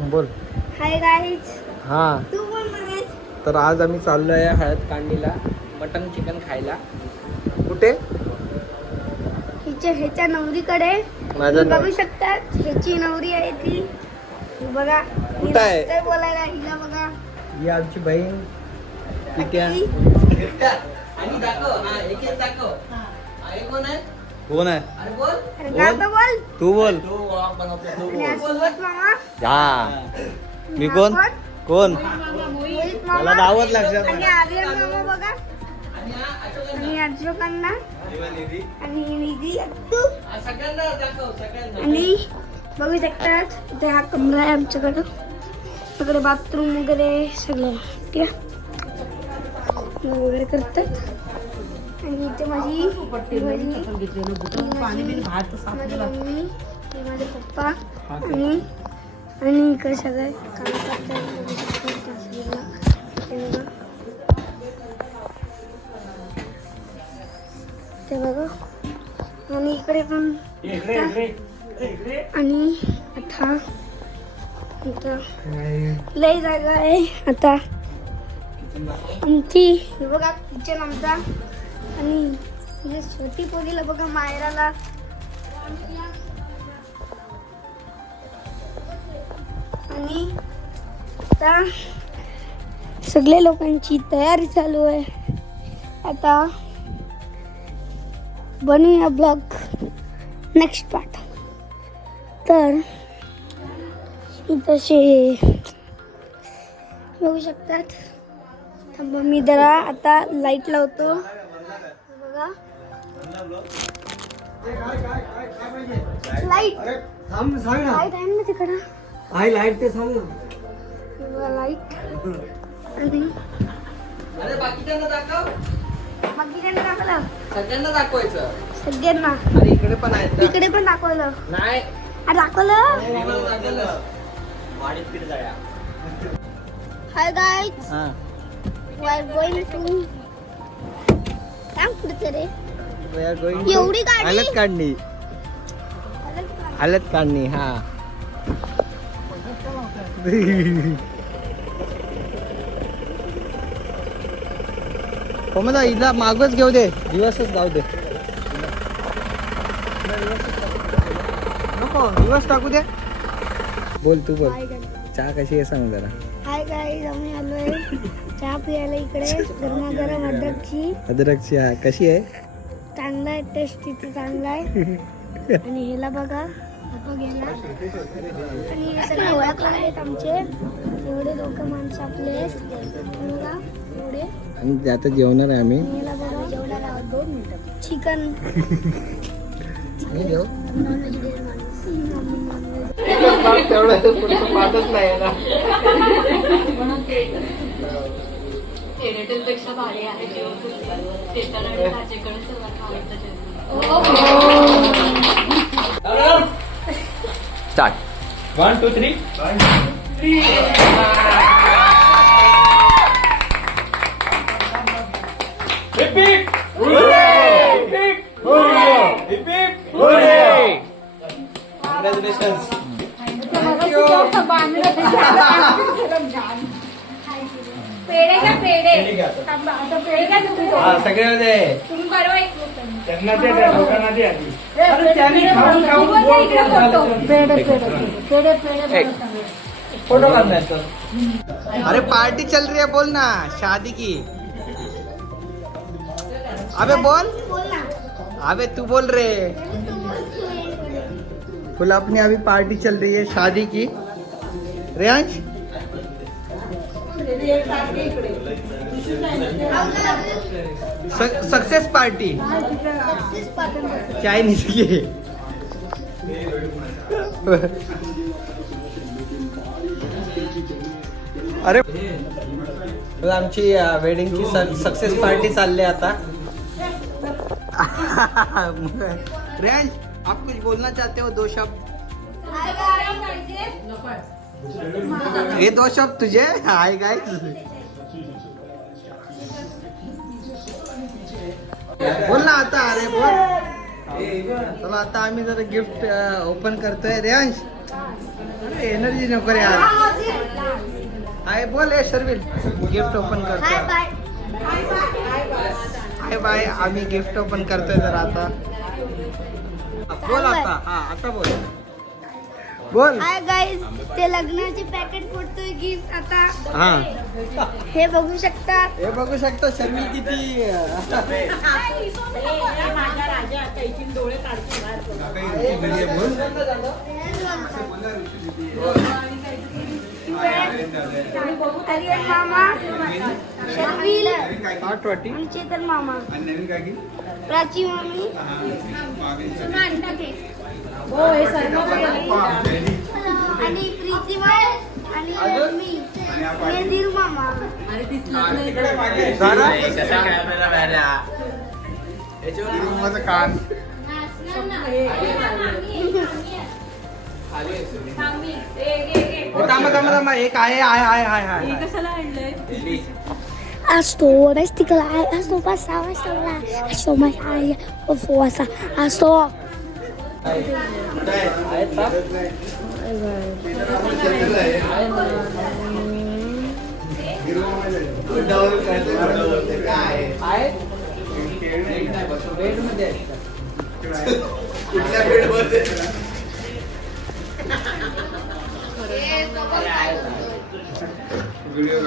बोल. Hi guys. हा तू बोल महेश. तर आज आम्ही चाललो आहे हळद कांडीला मटन चिकन खायला. कुठे? ह्याच्या नवरीकडे. माझ्या तुम्ही बघू शकता ह्याची नवरी आहे ती. बघा कुठं आहे? काय बोलायला हिला बघा. ही आमची बहीण पित्या. आणि दाखव. हा एक एक दाखव. हा हे कोण आहे? कोण आहे? अरे बोल. अरे गातो बोल. तू बोल. तू व्लॉग बनवतो तू आणि बोल. हा सोबत मामा. हा मी कोण? कोण? मोहित मला मामा. दावत लक्षात आणि आर्यन मामा बघा. आणि हा अशोक आणि अशोकांना आणि निधी तू हा सगळ्यांना दाखव सगळ्यांना. आणि बघू शकतात इथे हा कमरा आहे आमच्याकडं. सगळे बाथरूम वगैरे सगळं ठीक आहे वगैरे करतात. आणि इथे माझी मम्मी हे माझे पप्पा आणि इकडे सगळे काम करतात. ते बघा आणि इकडे पण आणि आता लय जागा आहे आता आमची. हे बघा किचन आमचा. आणि म्हणजे छोटी पोरीला बघा मायराला. आणि आता सगळ्या लोकांची तयारी चालू आहे. आता बनवूया ब्लॉग नेक्स्ट पार्ट. तर तसे बघू शकतात. थांबा मी जरा आता लाईट लावतो. बघा लाईट लाईट आहे ना तिकडं. लाईट ते सांग. बघा लाईट. आणि अरे बाकीच्यांना दाखव. बाकीच्यांना दाखवलं. सगळ्यांना दाखवायचं. सगळ्यांना अरे इकडे पण आहेत. इकडे पण दाखवलं. नाही दाखवलं. दाखवलं. वाडीत फिर जाया. Hi guys. हा वी आर गोइंग टू काय पुढचं रे We are going to एवढी गाडी? हळद काढणी. हळद काढणी हा. कोमदा हिला मागच घेऊ दे. दिवसच जाऊ दे. नको दिवस टाकू दे. बोल तू बोल. चहा कशी आहे सांग जरा. हाय गाईज आम्ही आलोय चहा पियाला इकडे. गरमागरम अद्रकची. अद्रकची आहे कशी आहे? चांगला आहे. टेस्ट तिथे चांगला आहे. आणि ह्याला बघा गेला. आणि हे सगळे ओळखला आहेत आमचे. एवढे लोक माणसं आपले बघा एवढे. आणि आता जेवणार आहे आम्ही. ह्याला बघा जेवढा राहत 2 मिनिटं चिकन घेऊ नॉन व्हेजिटेरियन माणूस. तेवढं पाठच नाही ना. पेक्षा भारी आहे शेताला आणि भाजीकडे सर्वात आवडतं start 1 2 3. Epic! Epic! Epic! Congratulations! पेढे घ्या पेढे. पेढे घ्या आता. थांबा, आता पेढे घ्या तुम्ही दोघं. हा सगळे होते. तुम्ही बरोबर ऐकलं होतं. त्यांना ते द्या, लोकांना दे आधी. अरे त्यांनी खाऊन खाऊन बोल इकडे फोटो. पेढे पेढे पेढे एक. फोटो काढण्याचं. अरे पार्टी चल रही है बोल ना. शादी की. अबे बोल. बोल ना. अबे तू बोल रे. बोल अपनी अभी पार्टी चल रही है शादी की. रेयांश सक्सेस पार्टी चायनीज की. अरे आमची वेडिंगची सक्सेस पार्टी चालली आता. रेंज आप कुछ बोलना चाहते हो? 2 शब्द. ये 2 शब्द तुझे. Hi guys. बोल ना आता. अरे बोल. चला आता आम्ही जरा गिफ्ट ओपन करतोय. रेंज एनर्जी नको रे यार. हाय बोल हे शर्विल. गिफ्ट ओपन हाय करतोय. बाय. Hi bye. आम्ही गिफ्ट ओपन करतोय जर आता. बोल आता. हा आता बोल. बोल. हाय गाईज, ते लग्नाचे पॅकेट फोडतोय गिफ्ट आता. हा हे बघू शकता. हे बघू शकता शर्विल किती आर्यन मामा, शर्विल आठवटी. आणि चेतन मामा, प्राची मम्मी आणि प्रीतिमा आणि मी आणि धीरू मामा. थांबा एक आहे. Astor, vai esticar, Astor passar, Astor lá, Astor mais aí, eu vou passar, Astor. आहेत का? आहेत? बेडमध्ये आहेत का? व्हिडिओ